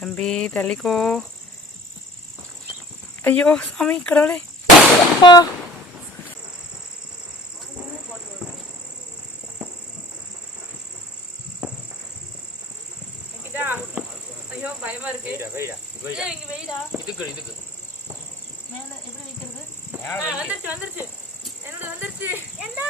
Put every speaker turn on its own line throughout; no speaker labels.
தம்பி தள்ளிக்கோ. ஐயோ சாமி கடவுளே. அப்பா. ஐயோ பயமா இருக்கு.
வெயிடா வெயிடா வெயிடா.
இங்க வெயிடா.
இதுக்கு இதுக்கு
மேல எப்படி வைக்கிறது. வந்துருச்சு வந்துருச்சு. என்னோட வந்துருச்சு? வைக்கிறதுனே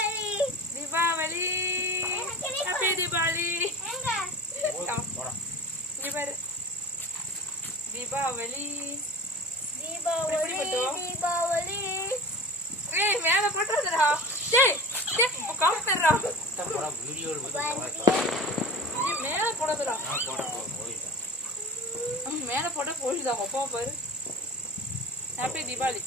தீபாவளி. ஏய் மேல போட்டுறதுடா டேய் டேய் காமிடுறா
வீடியோ
நீ மேல போடுறதுடா மேல போட்டா போயிடுதா அப்பா பாரு. ஹாப்பி தீபாவளி.